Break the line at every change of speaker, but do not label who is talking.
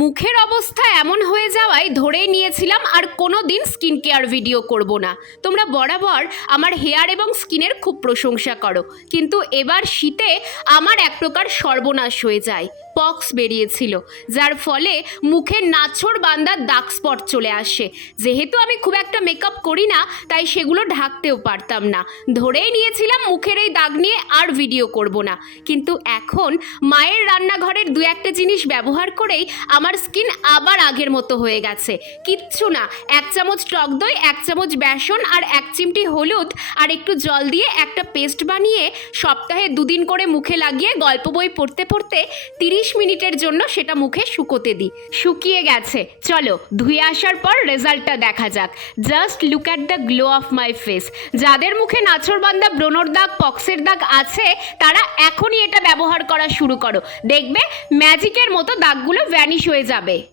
মুখের অবস্থা এমন হয়ে যাওয়ায় ধরেই নিয়েছিলাম আর কোনো দিন স্কিন কেয়ার ভিডিও করব না। তোমরা বরাবর আমার হেয়ার এবং স্কিনের খুব প্রশংসা করো। কিন্তু এবার শীতে আমার এক প্রকার সর্বনাশ হয়ে যায়। পক্স বেরিয়েছিল, যার ফলে মুখে নাছর বান্দার দাগ স্পট চলে আসে। যেহেতু আমি খুব একটা মেকআপ করি না, তাই সেগুলো ঢাকতেও পারতাম না। ধরেই নিয়েছিলাম মুখের এই দাগ নিয়ে আর ভিডিও করব না। কিন্তু এখন মায়ের রান্নাঘরের দু একটা জিনিস ব্যবহার করেই আমার স্কিন আবার আগের মতো হয়ে গেছে। কিচ্ছু না, এক চামচ টক দই, এক চামচ বেসন আর এক চিমটি হলুদ আর একটু জল দিয়ে একটা পেস্ট বানিয়ে সপ্তাহে দুদিন করে মুখে লাগিয়ে গল্প বই পড়তে পড়তে তিরিশ মিনিটের জন্য সেটা মুখে শুকোতে দিই। শুকিয়ে গেছে। চলো, ধুয়ে আসার পর রেজাল্টটা দেখা যাক। Just look at the glow of my face. যাদের মুখে নাছরবান্ধা ব্রণর দাগ, পক্সের দাগ আছে, তারা এখনই এটা ব্যবহার করা শুরু করো। দেখবে, ম্যাজিকের মতো দাগগুলো ভ্যানিশ হয়ে যাবে।